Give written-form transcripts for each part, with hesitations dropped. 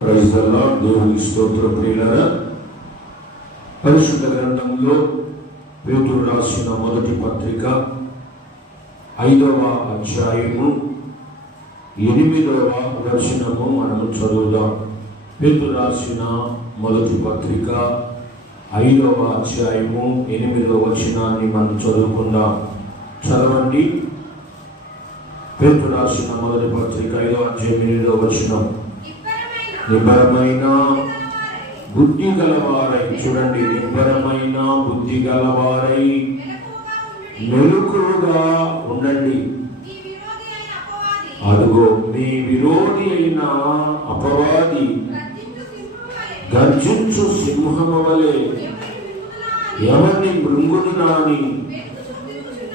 Praise the lord. దేవునికి స్తోత్రం. ప్రియులారా, పరిశుద్ధ గ్రంథంలో పేతురు రాసిన మొదటి పత్రిక 5వ అధ్యాయము 8వ వచనము మనము చదువుదాం. పేతురు రాసిన మొదటి పత్రిక 5వ అధ్యాయము 8వ వచనాన్ని మనం చదువుకుందాం. చదవండి. పేతురు రాసిన మొదటి పత్రిక 5వ అధ్యాయం 8వ వచనం. నిబ్బరమైన బుద్ధి గలవారై, చూడండి, నిబ్బరమైన బుద్ధి గలవారై మెలకువగా ఉండండి. అదుగో మీ విరోధి అయిన అపవాది గర్జించు సింహము వలె ఎవరిని మృంగుదునాని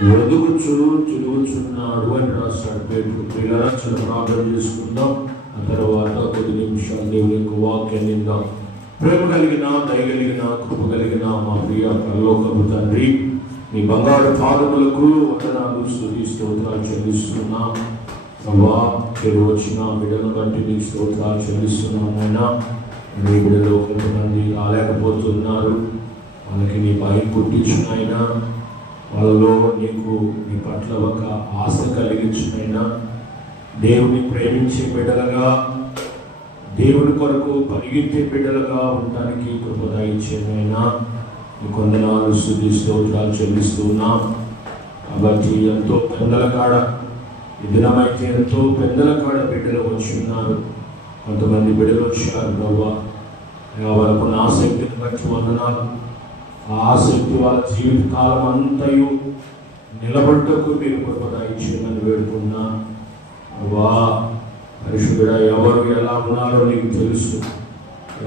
వెదుగుచు తిరుగుచున్నాడు అని రాశాడు పేతురు. పిల్లల ప్రార్థన చేసుకుందాం. ఆ తర్వాత కొద్ది నిమిషాలు దేవుని యొక్క వాక్యాన్ని విందాం. ప్రేమ కలిగిన, దయగలిగిన, కృప కలిగిన మా ప్రియ పరలోకపు తండ్రి, మీ బంగారు పాదములకు వందనాలు, స్తుతి, స్తోత్రాలు చెల్లిస్తున్నా. ప్రభా, మీరు వచ్చిన బిడ్డను బట్టి నీకు స్తోత్రాలు చెల్లిస్తున్నాను. అయినా మీ బిడ్డలో కొంతమంది రాలేకపోతున్నారు. వాళ్ళకి నీ భయం పుట్టించినైనా, వాళ్ళలో నీకు నీ పట్ల ఒక ఆశ కలిగించినైనా, దేవుని ప్రేమించే బిడ్డలుగా, దేవుని కొరకు పరిగెత్తే బిడ్డలుగా ఉండడానికి కృప ఇచ్చేమైనా నీకు వందనాలు, స్తుతి, స్తోత్రాలు చెల్లిస్తున్నా. కాబట్టి ఎంతో పెద్దల కాడ, ఈ దినమైతే ఎంతో పెద్దల కాడ బిడ్డలు వచ్చి ఉన్నారు. కొంతమంది బిడ్డలు వచ్చారు. ప్రభా, వాళ్ళకున్న ఆసక్తిని బట్టి వందనాలు. ఆ ఆసక్తి వాళ్ళ జీవిత కాలం అంతయు నిలబడ్డకు మీరు కృప ఇచ్చేయమని వేడుకున్నా. వా పరిశుద్ధుడా, ఎవరు ఎలా ఉన్నారో నీకు తెలుసు,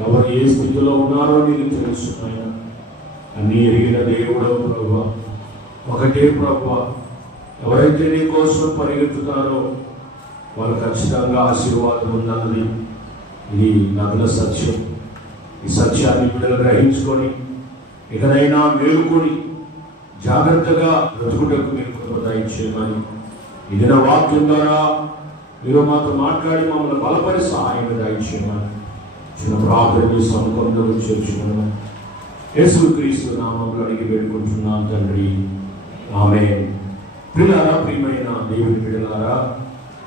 ఎవరు ఏ స్థితిలో ఉన్నారో నీకు తెలుసు. ఆయన అన్నీ ఎరిగిన దేవుడో ప్రభా, ఒకటే ప్రభా, ఎవరైతే నీ కోసం పరిగెత్తుతారో వాళ్ళు ఖచ్చితంగా ఆశీర్వాదం ఉన్నది. ఇది నగ్న సత్యం. ఈ సత్యాన్ని బిడ్డలు గ్రహించుకొని ఇకనైనా మేలుకొని జాగ్రత్తగా బ్రతుకుటకు మీరు కృప ఇచ్చేయమని, ఇది నా వాక్యం ద్వారా మీరు మాతో మాట్లాడి మమ్మల్ని బలపరి సహాయం దయచేయమని చిన్న ప్రార్థన సమకంలో చేర్చుకున్నాం. యేసుక్రీస్తు నామములో అడిగి వేడుకుంటున్నాం తండ్రి, ఆమేన్. ప్రియులారా, ప్రియమైన దేవుని బిడ్డలారా,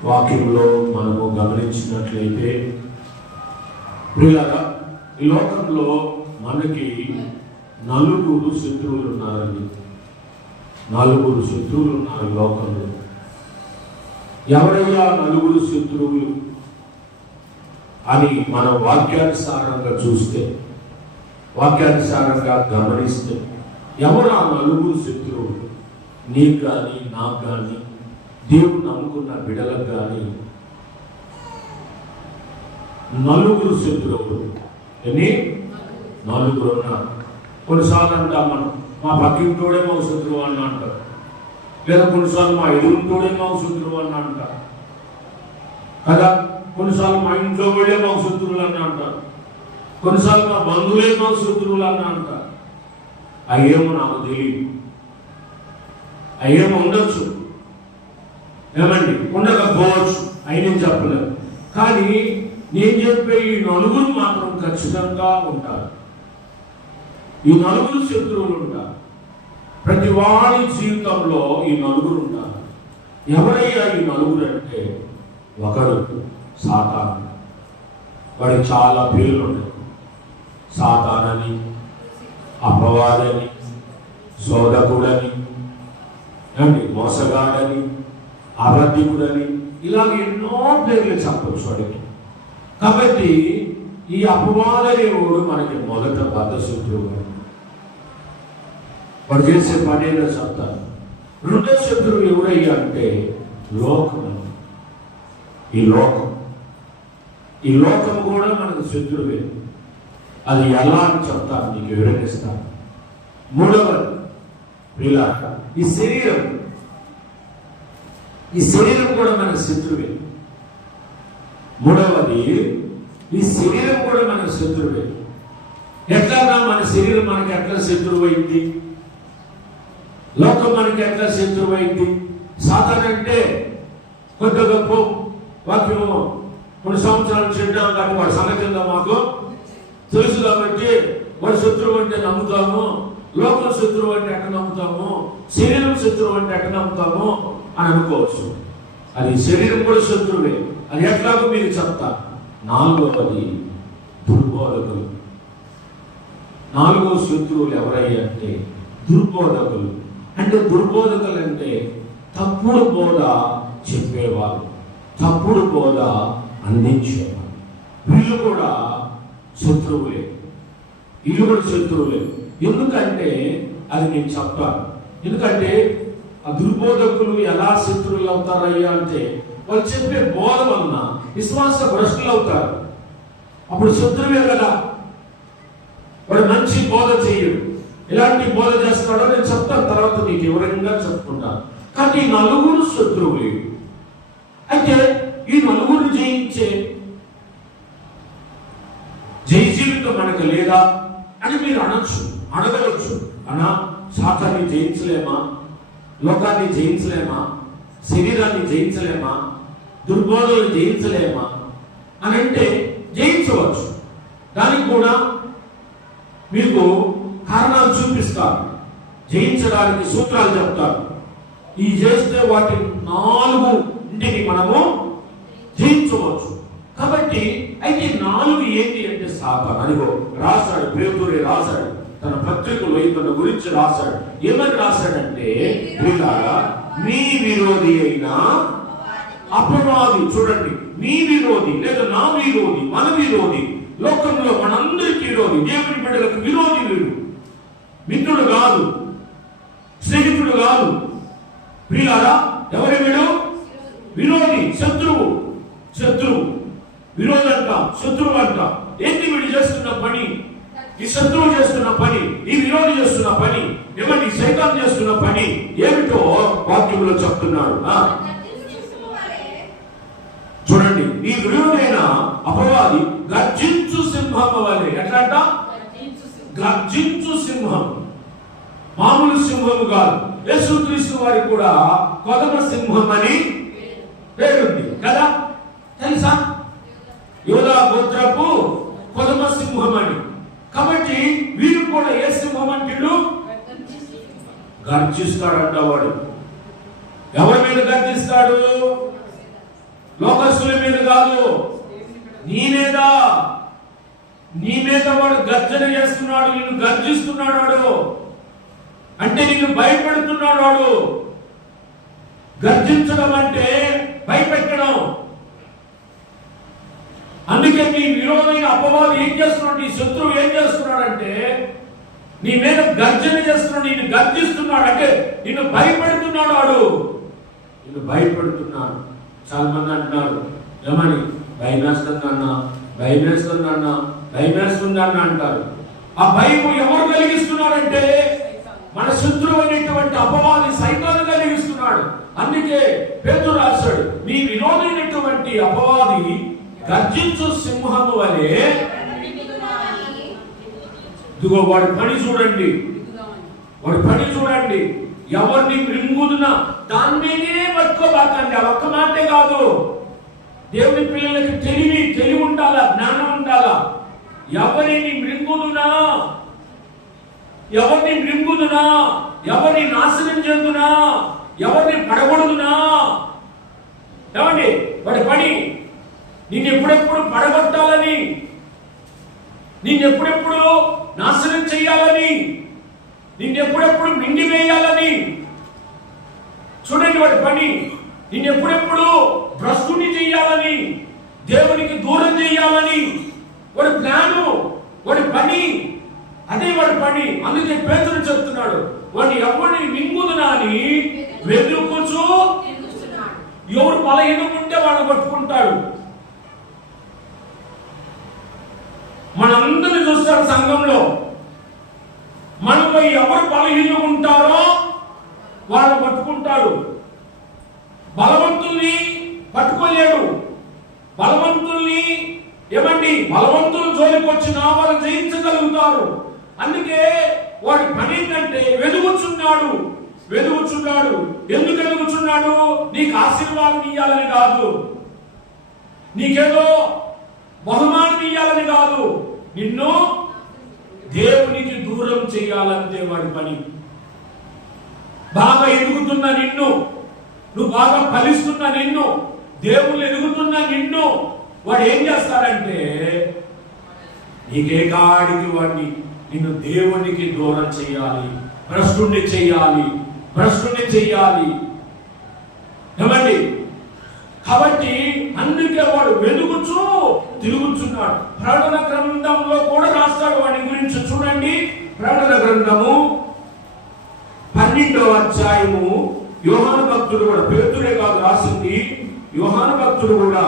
వాక్యంలో మనము గమనించినట్లయితే, ప్రియులారా, ఈ లోకంలో మనకి 4 శత్రువులు ఉన్నారండి. 4 శత్రువులు ఉన్నారు ఈ లోకంలో. ఎవరయ్యా 4 శత్రువులు అని మనం వాక్యానుసారంగా చూస్తే, వాక్యానుసారంగా గమనిస్తే, ఎవరు ఆ 4 శత్రువులు? నీకు కానీ, నాకు కానీ, దేవుడు నమ్ముకున్న బిడలకు కానీ 4 శత్రువులు. ఎన్ని? 4 ఉన్నారు. కొన్నిసార్లు అంటాం మనం, మా పక్కింటోడే మా శత్రువు అని అంటారు. లేదా కొన్నిసార్లు మా ఎదురుంటోడే మా శత్రువు అని అంటారు కదా. కొన్నిసార్లు మా ఇంట్లో వెళ్ళే మా శత్రువులు అని అంటారు. కొన్నిసార్లు మా బంధువులే మా శత్రువులు అని అంటారు. అయ్యేమో నాకు తెలియదు. అయ్యేమో ఉండొచ్చు, ఏమండి, ఉండకపోవచ్చు, అయినా చెప్పలేదు. కానీ నేను చెప్పే ఈ 4 మాత్రం ఖచ్చితంగా ఉంటారు. ఈ 4 శత్రువులు ఉంటారు. ప్రతి వాడి జీవితంలో ఈ 4 ఉంటారు. ఎవరయ్యా ఈ 4 అంటే, ఒకడు సాతాను. వాడికి చాలా పేర్లు ఉన్నాయి. సాతానని, అపవాదని, శోధకుడని, మోసగాడని, అబద్ధికుడని, ఇలాగ ఎన్నో పేర్లు చెప్పచ్చు వాడికి. కాబట్టి ఈ అపవాదనేవుడు మనకి మొదట బద్ధ శత్రువు. వాడు చేసే పనేదో చెప్తారు. 2వ శత్రువు ఎవరయ్యా అంటే లోకం. ఈ లోకం కూడా మనకు శత్రువే. అది ఎలా అని చెప్తాను, నీకు వివరణిస్తాను. 3వది ఇలా ఈ శరీరం కూడా మనకు శత్రువే. 3వది ఈ శరీరం కూడా మనకు శత్రువే. ఎట్లా మన శరీరం మనకి ఎట్లా శత్రువు అయింది? లోకం మనకి ఎట్లా శత్రువు అయింది? సాతాను అంటే కొద్ది గొప్ప వాక్యము కొన్ని సంవత్సరాలు చెడ్డాం కానీ వాడి సంగతి ఏందో మాకు తెలుసు కాబట్టి వాడి శత్రువు అంటే నమ్ముతాము, లోకం శత్రువు అంటే ఎట్ట నమ్ముతాము, శరీరం శత్రువు అంటే ఎట్ట నమ్ముతాము అని అనుకోవచ్చు. అది శరీరం కూడా శత్రువే, అది ఎట్లాగో మీరు చెప్తా. నాలుగవది దుర్బోధకులు. నాలుగో శత్రువులు ఎవరయ్యా అంటే దుర్బోధకులు. అంటే దుర్బోధకులు అంటే తప్పుడు బోధ చెప్పేవారు, తప్పుడు బోధ అందించేవారు. వీళ్ళు కూడా శత్రువులే, వీళ్ళు కూడా శత్రువులే. ఎందుకంటే అది నేను చెప్తాను. ఎందుకంటే ఆ దుర్బోధకులు ఎలా శత్రువులు అవుతారయ్యా అంటే వాళ్ళు చెప్పే బోధ వలన విశ్వాస భ్రష్టులు అవుతారు. అప్పుడు శత్రువే కదా, వాడు మంచి బోధ చేయడు. ఎలాంటి బోధ చేస్తాడో నేను చెప్తాను, తర్వాత నీకు వివరంగా చెప్పుకుంటాను. కానీ ఈ నలుగురు శత్రువులు. అయితే ఈ నలుగురు జయించే జయ జీవితం మనకు లేదా అని మీరు అడగవచ్చు. అన్నా, శాతాన్ని జయించలేమా, లోకాన్ని జయించలేమా, శరీరాన్ని జయించలేమా, దుర్బోధనలు జయించలేమా అని అంటే జయించవచ్చు. దానికి కూడా మీకు కారణాలు చూపిస్తారు, జయించడానికి సూత్రాలు చెప్తారు. ఈ చేస్తే వాటి 4 మనము జయించవచ్చు. కాబట్టి అయితే 4 ఏంటి అంటే సాతాను. అదిగో రాశాడు, పేతురు రాశాడు తన పత్రికలో ఇతని గురించి రాశాడు. ఏమని రాశాడంటే, మీ విరోధి అయిన అపవాది. చూడండి, మీ విరోధి లేదా నా విరోధి, మన విరోధి, లోకంలో మనందరికీ విరోధి, దేవుని బిడ్డలకు విరోధి. వీడు మిత్రుడు కాదు, స్నేహితుడు కాదు. ప్రియులారా, ఎవరి వీడు? విరోధి, శత్రువు. విరోధి అంట, శత్రువు అంట. ఏంటి వీడు చేస్తున్న పని? ఈ శత్రువు చేస్తున్న పని, ఈ విరోధి చేస్తున్న పని, ఏమండి సైతాన్ చేస్తున్న పని ఏమిటో వాక్యంలో చెప్తున్నాడు. చూడండి, ఈ విరోధైన అపవాది గర్జించు సింహం వలె. ఎట్లంట? గర్జించు సింహం. మామూలు సింహం కాదు. యేసుక్రీస్తు వారికి కూడా కొదమ సింహం అని పేరుంది కదా, తెలుసా? యోధా గోత్రపు కొదమ సింహం అని. కాబట్టి వీరు కూడా ఏ సింహం అంటాడు? గర్జిస్తాడంట. వాడు ఎవరి మీద గర్జిస్తాడు? లోకస్తుల మీద కాదు, నీ మీద వాడు గర్జన చేస్తున్నాడు, నిన్ను గర్జిస్తున్నాడు. వాడు అంటే నిన్ను భయపెడుతున్నాడు. వాడు గర్జించడం అంటే భయపెట్టడం. అందుకే నీ విరోధమైన అపవాది ఏం చేస్తున్నాడు, నీ శత్రువు ఏం చేస్తున్నాడంటే నీ మీద గర్జన చేస్తున్నాడు, నిన్ను గర్జిస్తున్నాడు. అంటే నిన్ను భయపెడుతున్నాడు. వాడు నిన్ను భయపెడుతున్నాడు. చాలా మంది అంటున్నారు, ఏమని? భయమేస్తుందన్నా అంటారు. ఆ భయం ఎవరు కలిగిస్తున్నాడంటే మన శత్రువు అనేటువంటి అపవాది సైతాను కలిగిస్తున్నాడు. అందుకే పేతురు రాశాడు, మీ విరోధమైనటువంటి అపవాది గర్జించు సింహము వలె. ఇదిగో వాడి పని చూడండి, ఎవరిని మృంగుదునా దాన్నే పట్టుకోబాకండి. ఆ ఒక్క మాటే కాదు, దేవుని పిల్లలకి తెలివి ఉండాలా, జ్ఞానం ఉండాలా. ఎవరిని మృంగుదునా, ఎవరిని నాశనం చేదునా, ఎవరిని పడగొడుదునా. ఏమండి, వాడి పని నిన్నెప్పుడెప్పుడు పడగొట్టాలని, నిన్నెప్పుడెప్పుడు నాశనం చేయాలని, నిన్నెప్పుడెప్పుడు మిండి వేయాలని. చూడండి, వాడి పని నిన్నెప్పుడెప్పుడు భ్రష్టుని చేయాలని, దేవునికి దూరం చేయాలని. వాడి ప్లాను, వాడి పని, అదే వాడి పని. అందుకే పేతురు చెప్తున్నాడు, వాడిని ఎవరిని మింగుదునా అని వెతుకుచూ. ఎవరు బలహీనం ఉంటే వాడు పట్టుకుంటాడు. మనందరినీ చూస్తారు సంఘంలో. మనలో ఎవరు బలహీనం ఉంటారో వాళ్ళు పట్టుకుంటాడు. బలవంతుల్ని పట్టుకోలేడు. బలవంతుల్ని బలవంతులు జోలికి వచ్చినా వాళ్ళు జయించగలుగుతారు. అందుకే వాడి పని ఏంటంటే వెలుగుచున్నాడు. ఎందుకు వెలుగుచున్నాడు? నీకు ఆశీర్వాదం ఇవ్వాలని కాదు, నీకేదో బహుమానం ఇయ్యాలని కాదు, నిన్ను దేవునికి దూరం చేయాలంతే వాడి పని. బాగా ఎదుగుతున్న నిన్ను, నువ్వు బాగా ఫలిస్తున్న నిన్ను, దేవుళ్ళు ఎదుగుతున్న నిన్ను వాడు ఏం చేస్తాడంటే నీకే కాడికి వాడిని నిన్ను దేవునికి దూరం చేయాలి, భ్రష్టుణ్ణి చెయ్యాలి. ఏమండి? కాబట్టి అందుకే వాడు వెలుగుచూ తిరుగుతున్నాడు. ప్రకటన గ్రంథంలో కూడా రాస్తాడు వాడి గురించి. చూడండి, ప్రకటన గ్రంథము 12వ అధ్యాయము. యోహాను భక్తుడు కూడా, పేతురే కాదు రాసింది, యోహాను భక్తుడు కూడా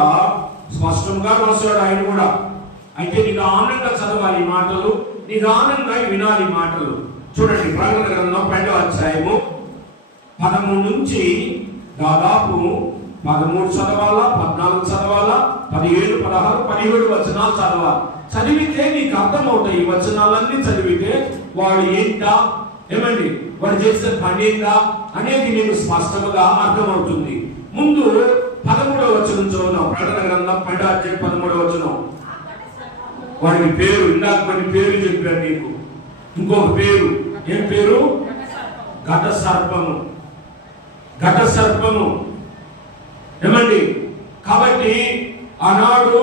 స్పష్టంగా రాశాడు. ఆయన కూడా అయితే నిదానంగా చదవాలి ఈ మాటలు, నిదానంగా వినాలి ఈ మాటలు. చూడండి, ప్రకటన గ్రంథం 12వ అధ్యాయము 13 నుంచి దాదాపు 13 చదవాలా, 14 చదవాలా, 15, 16, 17 వచనాలు చదవాలి. చదివితే నీకు అర్థమవుతాయి. ఈ వచనాలన్నీ చదివితే వాడు ఏంటా, ఏమండి, వాడు చేసే పని ఏంటా అనేది నీకు స్పష్టంగా అర్థమవుతుంది. ముందు 13వ వచనం చదువుదాం. ప్రకటన గ్రంథం 12వ అధ్యాయం 13వ వచనం. వాడికి పేరు, ఇందాక కొన్ని పేరు చెప్పాను నీకు. ఇంకొక పేరు, ఏం పేరు? ఘట సర్పము. ఏమండి? కాబట్టి ఆనాడు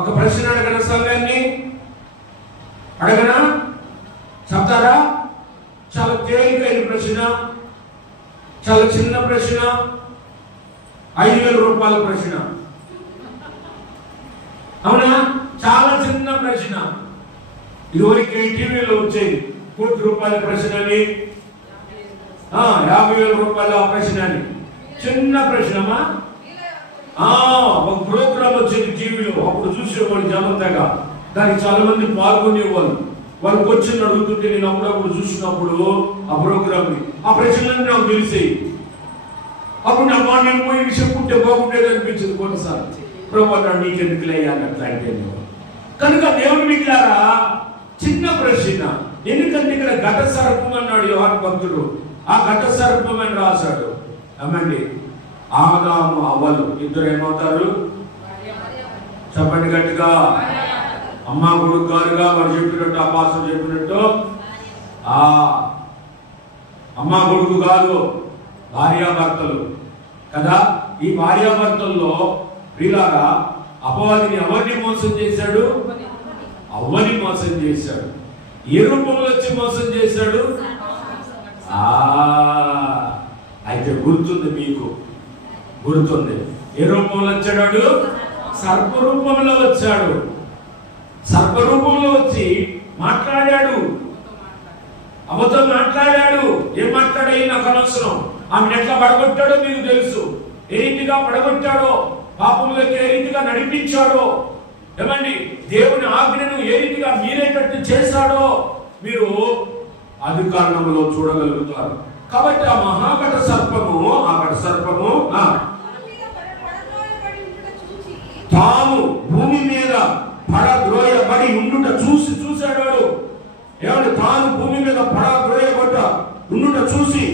ఒక ప్రశ్న అడగన సంఘాన్ని, అడగనా? చెప్తారా? చాలా తేలికైన ప్రశ్న, చాలా చిన్న ప్రశ్న, 5,000 రూపాయల ప్రశ్న. అవునా? చాలా చిన్న ప్రశ్న. ఇదివరకు టీవీలో వచ్చేది 1 కోటి రూపాయల ప్రశ్న అని, 50,000 రూపాయల ప్రశ్న అని. చిన్న ప్రశ్నమా? ఒక ప్రోగ్రామ్ వచ్చేది టీవీలో. అప్పుడు చూసేవాళ్ళు జాగ్రత్తగా, దానికి చాలా మంది పాల్గొనేవాళ్ళు. వాళ్ళు క్వశ్చన్ అడుగుతుంటే నేను అప్పుడప్పుడు చూసినప్పుడు ఆ ప్రోగ్రామ్ ఆ ప్రశ్నలన్నీ నాకు తెలిసేవి. అప్పుడు నా మాట నేను పోయి చెప్పుకుంటే బాగుండేది అనిపించింది కొన్నిసార్లు. ప్రభుత్వం నీకెందుకు అన్నట్లు అయితే. కనుక దేవుని మిగిలారా చిన్న ప్రశ్న. ఎందుకంటే ఇక్కడ ఘట సర్పం అన్నాడు యోహాను భక్తుడు. ఆ ఘట సర్పం అని రాశాడు. ఏమండి? ఆదాము అవ్వలు ఇద్దరు ఏమవుతారు? చెప్పండి గట్టిగా. అమ్మ కొడుకు గారుగా వాడు చెప్పినట్టు, అపాసుడు చెప్పినట్టు అమ్మ కొడుకు కాదు, భార్యాభర్తలు కదా. ఈ భార్యాభర్తల్లో ప్రియులారా అపవాదిని ఎవరిని మోసం చేశాడు? అవ్వని మోసం చేశాడు. ఏ రూపంలో వచ్చి మోసం చేశాడు? అయితే గుర్తుంది, మీకు గుర్తుంది. ఏ రూపంలో వచ్చాడు? సర్పరూపంలో వచ్చాడు. సర్పరూపంలో వచ్చి మాట్లాడాడు, అమ్మతో మాట్లాడాడు. ఏం మాట్లాడాయి నాకు అనవసరం. ఆమెను ఎట్లా పడగొట్టాడో మీకు తెలుసు. ఏ రీతిగా పడగొట్టాడో, పాపంలోకి ఏ రీతిగా నడిపించాడో, ఏమండి, దేవుని ఆజ్ఞను ఏ రీతిగా మీరేటట్టు చేశాడో మీరు ఆది కాండంలో చూడగలుగుతారు. కాబట్టి ఆ మహాఘట సర్పము, ఆ ఘట సర్పము తాను భూమి మీద పడద్రోయబడి ఉండుట చూశాడు. ఏమంటే తాను భూమి మీద పడద్రోయబడ్డ ఉండుట చూసి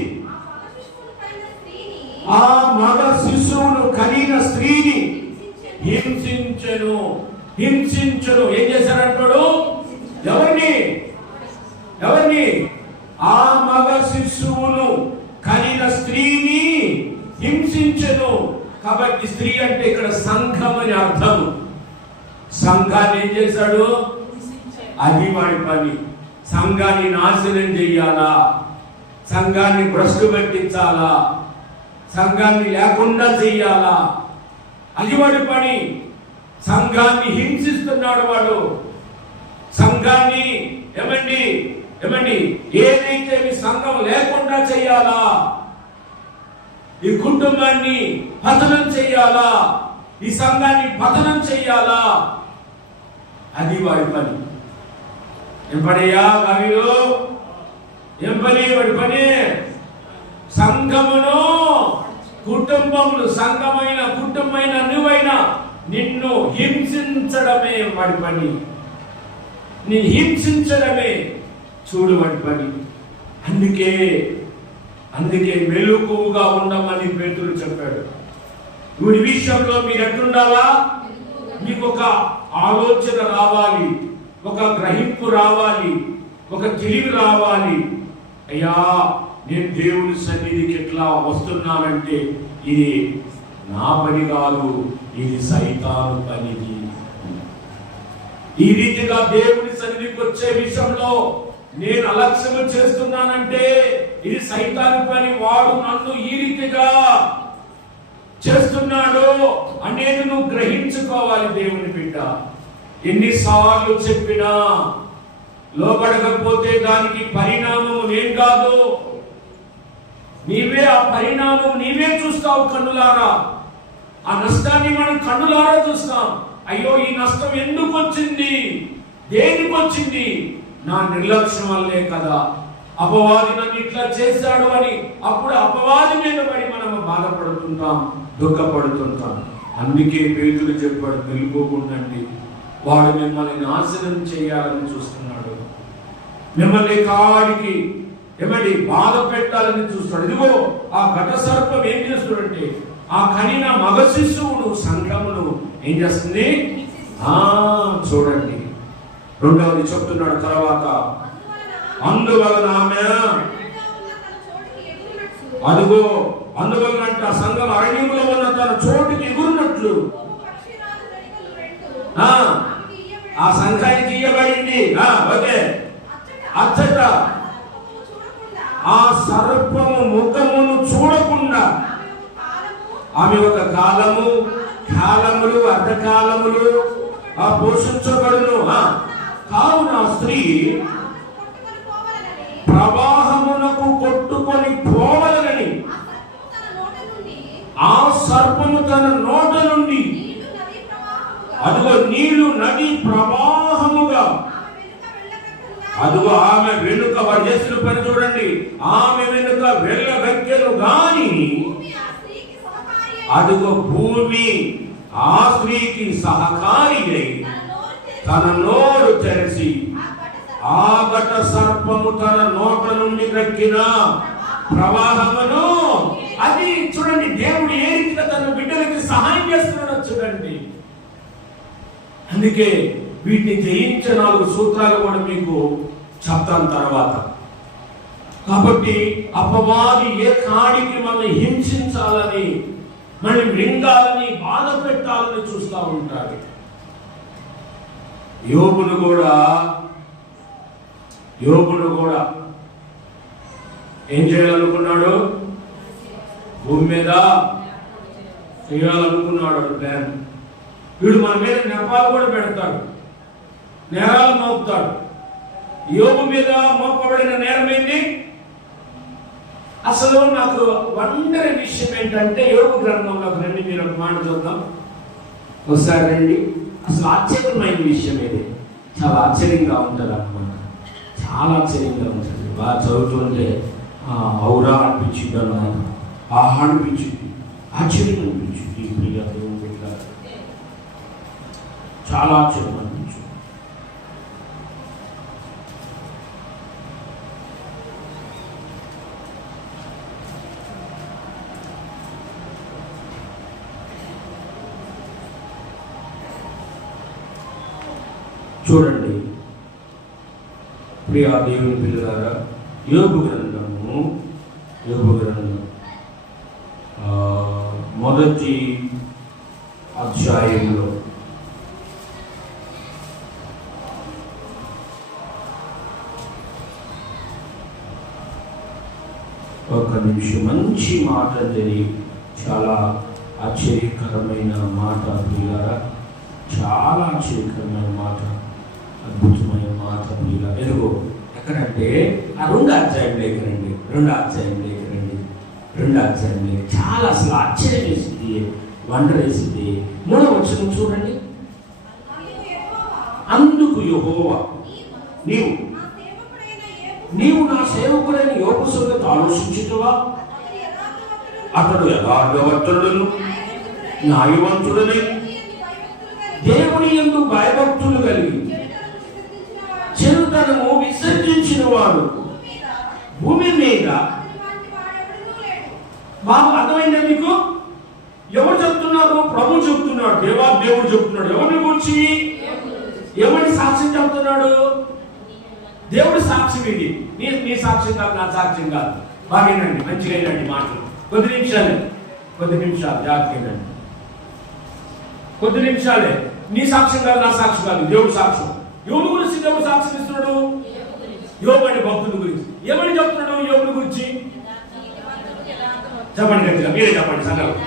ఆ మగ శిశువును కనిన స్త్రీని హింసించెను. ఏం చేశారంటాడు? ఎవరిని? ఆ మగ శిశువును కనిన స్త్రీని హింసించెను. కాబట్టి స్త్రీ అంటే ఇక్కడ సంఘం అని అర్థం. సంఘాన్ని ఏం చేశాడు? అది వాడి పని. సంఘాన్ని నాశనం చెయ్యాలా, సంఘాన్ని భ్రష్టు పెట్టించాలా, సంఘాన్ని లేకుండా చెయ్యాలా, అది వాడి పని. సంఘాన్ని హింసిస్తున్నాడు వాడు. సంఘాన్ని ఏమండి ఏదైతే మీ సంఘం లేకుండా చెయ్యాలా, ఈ కుటుంబాన్ని పతనం చెయ్యాలా, ఈ సంఘాన్ని పతనం చెయ్యాలా, అది వాడి పని. ఏం పనియా కవిలో? ఏం పని వాడి పని? సంఘమును కుటుంబములు, సంఘమైన కుటుంబమైన నువ్వైనా నిన్ను హింసించడమే వాడి పని. నిన్ను హింసించడమే చూడు వాడి పని. అందుకే మెలకువగా ఉండమని పేతురు చెప్పాడు. వీడి విషయంలో మీరు ఎట్లుండాలా? మీకు ఒక ఆలోచన రావాలి, ఒక గ్రహింపు రావాలి, ఒక తెలివి రావాలి. అయ్యా, నేను దేవుని సన్నిధికి ఎట్లా వస్తున్నానంటే ఇది నా పని కాదు, ఇది సైతాను పనిది. ఈ రీతిగా దేవుని సన్నిధికి వచ్చే విషయంలో నేను అలక్ష్యం చేస్తున్నానంటే ఇది సైతాను పని. వాడు నన్ను ఈ రీతిగా చేస్తున్నాడు అనేది నువ్వు గ్రహించుకోవాలి. దేవుని బిడ్డ ఎన్నిసార్లు చెప్పినా లోబడకపోతే దానికి పరిణామం నేను కాదు, నీవే. ఆ పరిణామం నీవే చూస్తావు కన్నులారా. ఆ నష్టాన్ని మనం కన్నులారా చూస్తాం. అయ్యో, ఈ నష్టం ఎందుకు వచ్చింది, దేనికి వచ్చింది? నా నిర్లక్ష్యం వల్లే కదా, అపవాది నన్ను ఇట్లా చేశాడు అని. అప్పుడు అపవాది మీద పడి మనం బాధపడుతుంటాం, దుఃఖపడుతుంటాం. అందుకే పేతురు చెప్పాడు, వెళ్ళిపోకుండండి, వాడు మిమ్మల్ని నాశనం చేయాలని చూస్తున్నాడు, మిమ్మల్ని కాడికి ఏమండి బాధ పెట్టాలని చూస్తాడు. ఇదిగో ఆ ఘట సర్పం ఏం చేస్తాడంటే ఆ కనిన మగ శిశువును సంఘమును ఏం చేస్తుంది? చూడండి, రెండవది చెప్తున్నాడు తర్వాత, అందువలన ఆమె అదిగో అందువలన అంటే ఆ సంఘం అరణ్యంలో ఉన్న తన చోటుకి ఎగురునట్లు ఆ సంఘానికి ఇయ్యబడింది. ఓకే, అచ్చట ఆ సర్పము ముఖమును చూడకుండా ఆమె ఒక కాలము, కాలములు, అర్ధకాలములు పోషించబడును. కావున స్త్రీ ప్రవాహమునకు కొట్టుకొని పోవలనని ఆ సర్పము తన నోట నుండి అదిగో నీళ్లు నది ప్రవాహముగా, అదిగో ఆమె వెనుక వాడు చేసిన పని చూడండి, ఆమె వెనుక వెళ్ళవెక్కెను గాని అదిగో భూమి ఆ స్త్రీకి సహకారి అయి తన నోరు తెరిచి ఆ ఘట సర్పము తన నోట నుండి కక్కిన ప్రవాహమును, అది చూడండి, దేవుడు ఏ రీతిగా తన బిడ్డలకి సహాయం చేస్తున్నాడో చూడండి. అందుకే వీటిని జయించే 4 సూత్రాలు కూడా మీకు చెప్తాను తర్వాత. కాబట్టి అపవాది ఏ కాడికి మనల్ని హింసించాలని, మళ్ళీ మృంగాలని, బాధ పెట్టాలని చూస్తూ ఉంటాడు. యోబును కూడా ఏం చేయాలనుకున్నాడు? భూమి మీద చేయాలనుకున్నాడు ప్లాన్. వీడు మన మీద నెపాలు కూడా పెడతాడు, నేరాలు మోపుతాడు. యోబు మీద మోపబడిన నేరం ఏంటి? అసలు నాకు వండరి విషయం ఏంటంటే, యోబు గ్రంథంలోకి రండి, మీరు ఒక మాట చూద్దాం ఒకసారి రండి. అసలు ఆశ్చర్యమైన విషయం ఇది, చాలా ఆశ్చర్యంగా ఉంటుంది అన్నమాట, చాలా ఆశ్చర్యంగా ఉంటుంది. బాగా చదువుతుంటే ఔరా అనిపించింది అన్నమాట, ఆహా అనిపించింది, ఆశ్చర్యం అనిపించింది. ప్రియ దేవుని బిడ్డ, చాలా ఆశ్చర్యం అనిపించింది. చూడండి ప్రియ దేవుని పిల్లలారా, యోబు గ్రంథం మొదటి అధ్యాయంలో ఒక నిమిషం మంచి మాట జరిగి, చాలా ఆశ్చర్యకరమైన మాట ప్రియులారా, చాలా ఆశ్చర్యకరమైన మాట, అద్భుతమైన మాట ప్రియులారా. ఎదుగో ఎక్కడంటే ఆ 2వ అధ్యాయంలోకి రండి, 2వ అధ్యాయంలోకి రండి, 2వ అధ్యాయంలో చాలా అసలు ఆశ్చర్యం వేసింది, వండర్ వేసింది. 3వ వచనం చూడండి. అందుకు యెహోవా, నీవు నా సేవకుడైన యోబు సంగతి ఆలోచించుటవా? అతడు యథార్థవంతుడును న్యాయవంతుడని దేవుని యందు భయభక్తులు కలిగి చెడుతనము విసర్జించిన వాడు భూమి మీద. బాబు అర్థమైందా మీకు? ఎవరు చెప్తున్నారు? ప్రభు చెప్తున్నాడు, దేవుడు చెప్తున్నాడు. ఎవరిని గురించి? ఎవరిని సాక్ష్యం చెప్తున్నాడు? దేవుడి సాక్ష్యం ఇది. నీ సాక్ష్యం కాదు, నా సాక్ష్యం కాదు. బాగేనండి, మంచిగా అయినండి మాటలు. కొద్ది నిమిషాలు జాగ్రత్తగా, కొద్ది నిమిషాలే. నీ సాక్ష్యం కాదు, నా సాక్ష్యం కాదు, దేవుడి సాక్ష్యం. యోబు గురించి దేవుడు సాక్ష్యం ఇస్తున్నాడు. యోబు అనే భక్తుడి గురించి ఏమని చెప్తున్నాడు? యోబుని గురించి చెప్పండి గట్టిగా, మీరే చెప్పండి సంగతి.